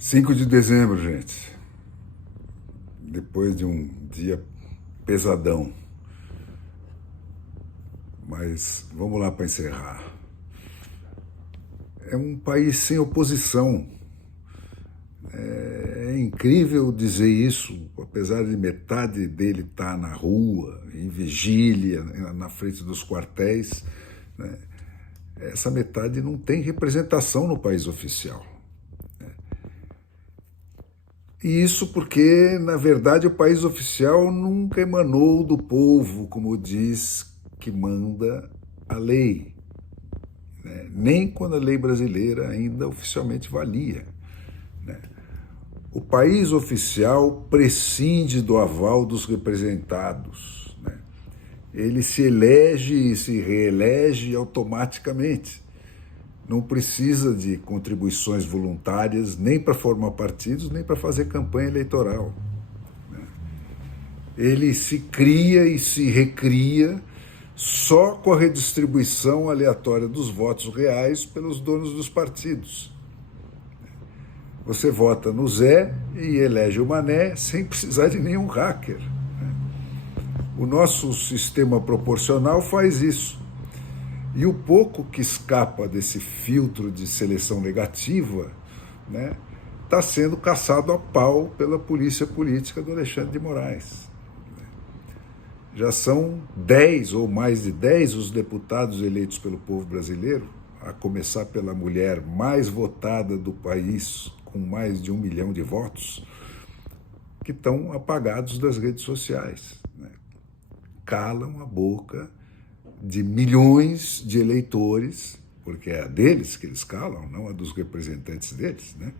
5 de dezembro, gente. Depois de um dia pesadão. Mas vamos lá para encerrar. É um país sem oposição. É incrível dizer isso, apesar de metade dele estar na rua, em vigília, na frente dos quartéis, né? Essa metade não tem representação no país oficial. E isso porque, na verdade, o país oficial nunca emanou do povo, como diz que manda a lei, né? Nem quando a lei brasileira ainda oficialmente valia, né? O país oficial prescinde do aval dos representados, né? Ele se elege e se reelege automaticamente. Não precisa de contribuições voluntárias nem para formar partidos, nem para fazer campanha eleitoral. Ele se cria e se recria só com a redistribuição aleatória dos votos reais pelos donos dos partidos. Você vota no Zé e elege o Mané sem precisar de nenhum hacker. O nosso sistema proporcional faz isso. E o pouco que escapa desse filtro de seleção negativa, né, está sendo caçado a pau pela polícia política do Alexandre de Moraes. Já são 10 ou mais de 10 os deputados eleitos pelo povo brasileiro, a começar pela mulher mais votada do país, com mais de 1 milhão de votos, que estão apagados das redes sociais, né? Calam a boca de milhões de eleitores, porque é a deles que eles calam, não a dos representantes deles, né?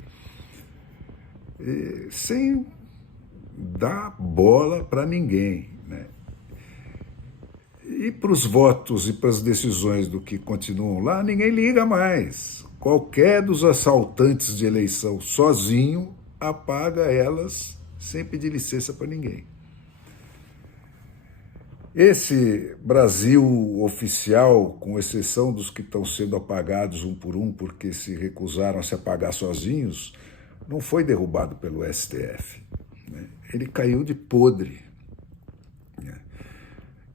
E sem dar bola para ninguém, né? E para os votos e para as decisões do que continuam lá, ninguém liga mais. Qualquer dos assaltantes de eleição sozinho apaga elas sem pedir licença para ninguém. Esse Brasil oficial, com exceção dos que estão sendo apagados um por um porque se recusaram a se apagar sozinhos, não foi derrubado pelo STF, né? Ele caiu de podre, né?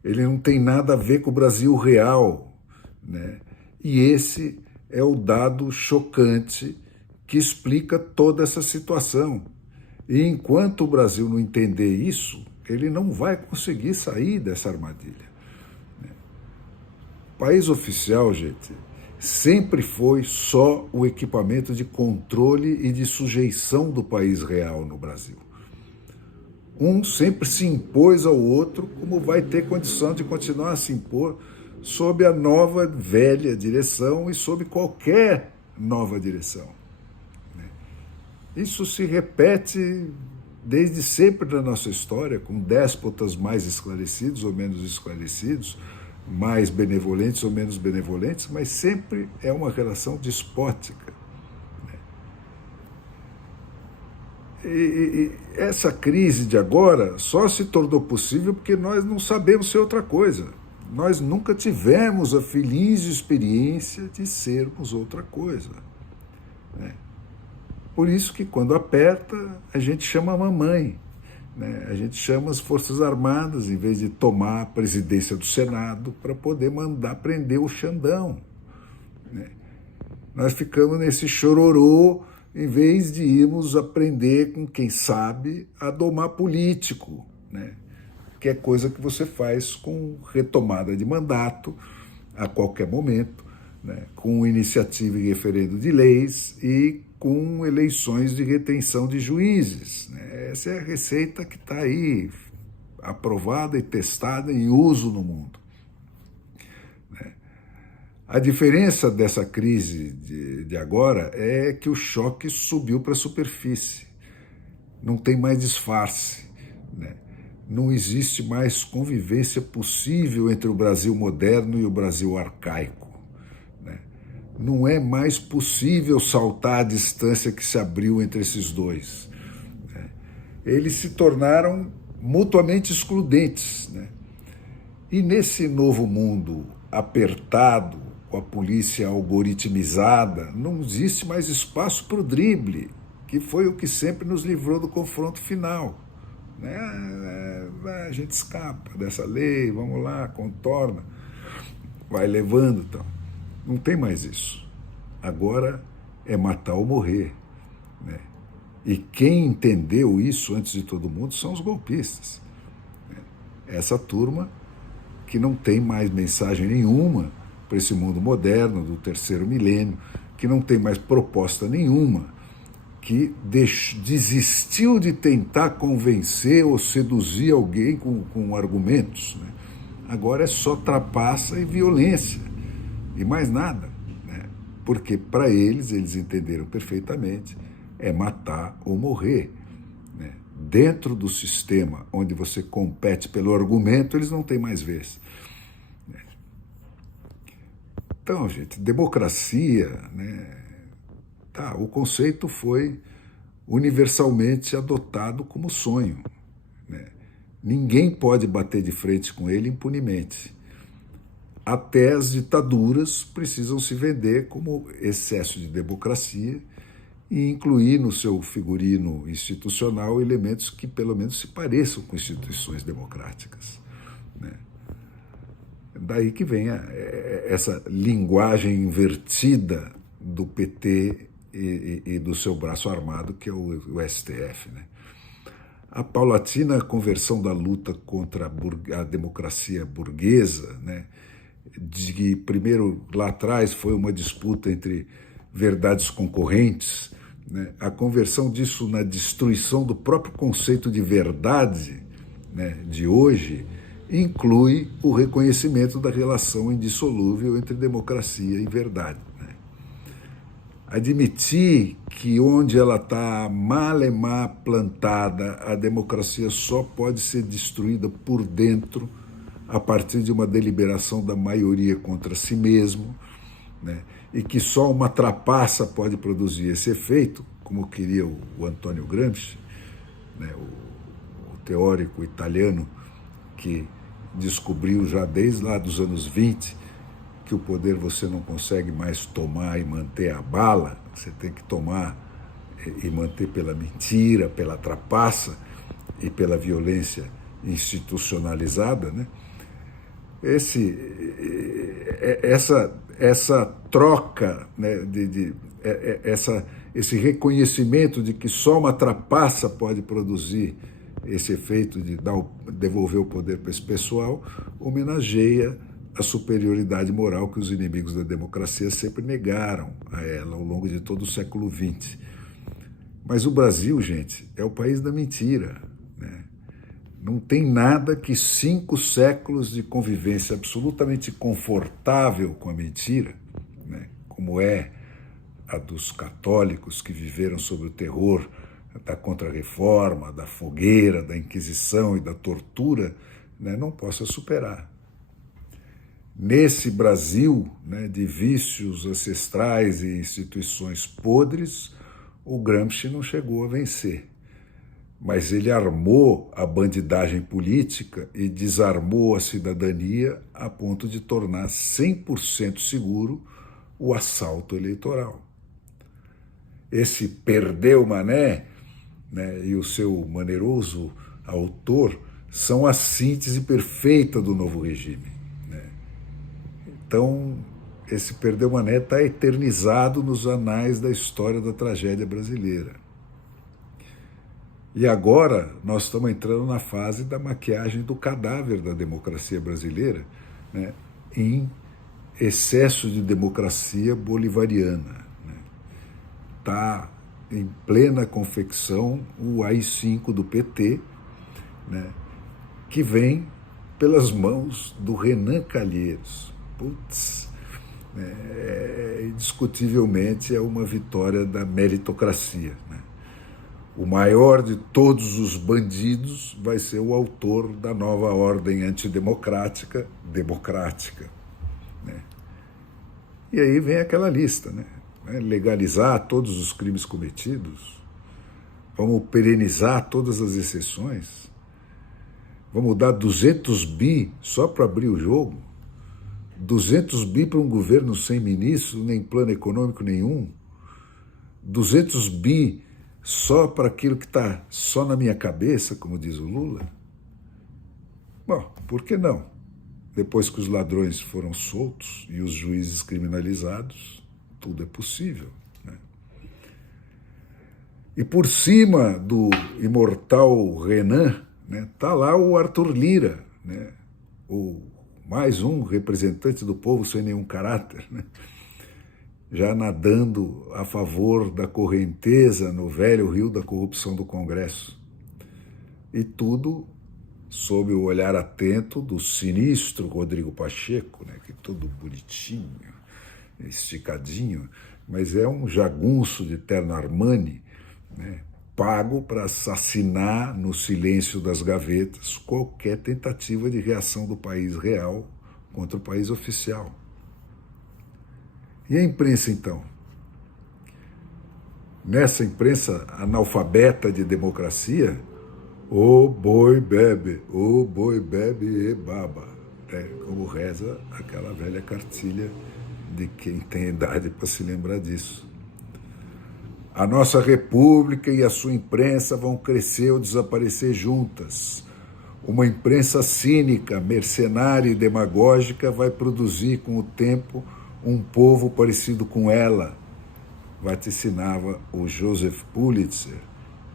Ele não tem nada a ver com o Brasil real, né? E esse é o dado chocante que explica toda essa situação. E enquanto o Brasil não entender isso, ele não vai conseguir sair dessa armadilha. O país oficial, gente, sempre foi só o equipamento de controle e de sujeição do país real no Brasil. Um sempre se impôs ao outro, como vai ter condição de continuar a se impor sob a nova velha direção e sob qualquer nova direção. Isso se repete desde sempre na nossa história, com déspotas mais esclarecidos ou menos esclarecidos, mais benevolentes ou menos benevolentes, mas sempre é uma relação despótica. E essa crise de agora só se tornou possível porque nós não sabemos ser outra coisa. Nós nunca tivemos a feliz experiência de sermos outra coisa, né? Por isso que quando aperta, a gente chama a mamãe, né? A gente chama as Forças Armadas, em vez de tomar a presidência do Senado, para poder mandar prender o Xandão, né? Nós ficamos nesse chororô, em vez de irmos aprender com quem sabe a domar político, né? Que é coisa que você faz com retomada de mandato a qualquer momento, né? Com iniciativa e referendo de leis e com eleições de retenção de juízes, né? Essa é a receita que está aí, aprovada e testada em uso no mundo, né? A diferença dessa crise de agora é que o choque subiu para a superfície. Não tem mais disfarce, né? Não existe mais convivência possível entre o Brasil moderno e o Brasil arcaico, né? Não é mais possível saltar a distância que se abriu entre esses dois, né? Eles se tornaram mutuamente excludentes, né? E nesse novo mundo apertado, com a polícia algoritmizada, não existe mais espaço para o drible, que foi o que sempre nos livrou do confronto final. Né? A gente escapa dessa lei, vamos lá, contorna, vai levando e tal. Não tem mais isso. Agora é matar ou morrer. Né? E quem entendeu isso antes de todo mundo são os golpistas. Essa turma que não tem mais mensagem nenhuma para esse mundo moderno do terceiro milênio, que não tem mais proposta nenhuma, que desistiu de tentar convencer ou seduzir alguém com argumentos. Né? Agora é só trapaça e violência, e mais nada. Né? Porque para eles entenderam perfeitamente, é matar ou morrer. Né? Dentro do sistema onde você compete pelo argumento, eles não têm mais vez. Então, gente, democracia, né? Tá, o conceito foi universalmente adotado como sonho. Né? Ninguém pode bater de frente com ele impunemente. Até as ditaduras precisam se vender como excesso de democracia e incluir no seu figurino institucional elementos que pelo menos se pareçam com instituições democráticas. Né? Daí que vem essa linguagem invertida do PT e do seu braço armado, que é o STF. Né? A paulatina conversão da luta contra a democracia burguesa, né, de que primeiro lá atrás foi uma disputa entre verdades concorrentes, né, a conversão disso na destruição do próprio conceito de verdade, né, de hoje, inclui o reconhecimento da relação indissolúvel entre democracia e verdade. Né? Admitir que onde ela está malemar plantada, a democracia só pode ser destruída por dentro a partir de uma deliberação da maioria contra si mesmo, né? E que só uma trapaça pode produzir esse efeito, como queria o Antônio Gramsci, né? o teórico italiano que descobriu já desde lá dos anos 20 que o poder você não consegue mais tomar e manter a bala, você tem que tomar e manter pela mentira, pela trapaça e pela violência institucionalizada, né? Essa troca, né, esse reconhecimento de que só uma trapaça pode produzir esse efeito de devolver o poder para esse pessoal, homenageia a superioridade moral que os inimigos da democracia sempre negaram a ela ao longo de todo o século XX. Mas o Brasil, gente, é o país da mentira. Né? Não tem nada que 5 séculos de convivência absolutamente confortável com a mentira, né, como é a dos católicos que viveram sob o terror da Contra-Reforma, da fogueira, da Inquisição e da tortura, né, não possa superar. Nesse Brasil, né, de vícios ancestrais e instituições podres, o Gramsci não chegou a vencer. Mas ele armou a bandidagem política e desarmou a cidadania a ponto de tornar 100% seguro o assalto eleitoral. Esse Perdeu Mané, né, e o seu maneiroso autor são a síntese perfeita do novo regime. Né? Então, esse Perdeu Mané está eternizado nos anais da história da tragédia brasileira. E agora nós estamos entrando na fase da maquiagem do cadáver da democracia brasileira, né, em excesso de democracia bolivariana. Está em plena confecção o AI-5 do PT, né, que vem pelas mãos do Renan Calheiros. Putz, indiscutivelmente é uma vitória da meritocracia. Né? O maior de todos os bandidos vai ser o autor da nova ordem antidemocrática, democrática. Né? E aí vem aquela lista, né? Legalizar todos os crimes cometidos, vamos perenizar todas as exceções, vamos dar 200 bi só para abrir o jogo, 200 bi para um governo sem ministro, nem plano econômico nenhum, 200 bi só para aquilo que está só na minha cabeça, como diz o Lula? Bom, por que não? Depois que os ladrões foram soltos e os juízes criminalizados, tudo é possível, né? E por cima do imortal Renan, né, tá lá o Arthur Lira, né, mais um representante do povo sem nenhum caráter, né, já nadando a favor da correnteza no velho rio da corrupção do Congresso. E tudo sob o olhar atento do sinistro Rodrigo Pacheco, né, que é todo bonitinho, esticadinho, mas é um jagunço de terno Armani, né, pago para assassinar no silêncio das gavetas qualquer tentativa de reação do país real contra o país oficial. E a imprensa, então? Nessa imprensa analfabeta de democracia, o boi bebe e baba, né? Como reza aquela velha cartilha de quem tem idade para se lembrar disso. A nossa república e a sua imprensa vão crescer ou desaparecer juntas. Uma imprensa cínica, mercenária e demagógica vai produzir com o tempo um povo parecido com ela, vaticinava o Joseph Pulitzer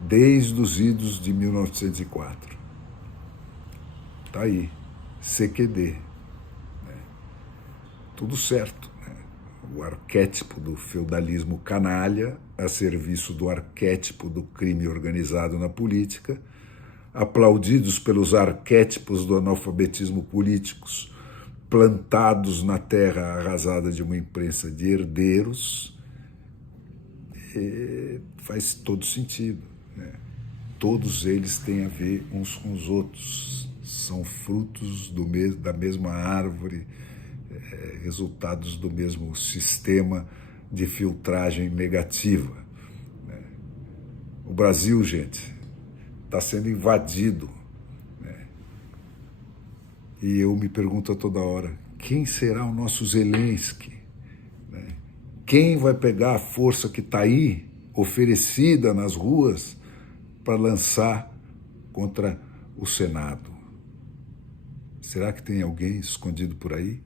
desde os idos de 1904. Tá aí, CQD, né? Tudo certo, né? O arquétipo do feudalismo canalha a serviço do arquétipo do crime organizado na política, aplaudidos pelos arquétipos do analfabetismo políticos, plantados na terra arrasada de uma imprensa de herdeiros, faz todo sentido, né? Todos eles têm a ver uns com os outros, são frutos da mesma árvore, resultados do mesmo sistema de filtragem negativa, né? O Brasil, gente, está sendo invadido, né? E eu me pergunto a toda hora, quem será o nosso Zelensky? Né? Quem vai pegar a força que está aí, oferecida nas ruas, para lançar contra o Senado? Será que tem alguém escondido por aí?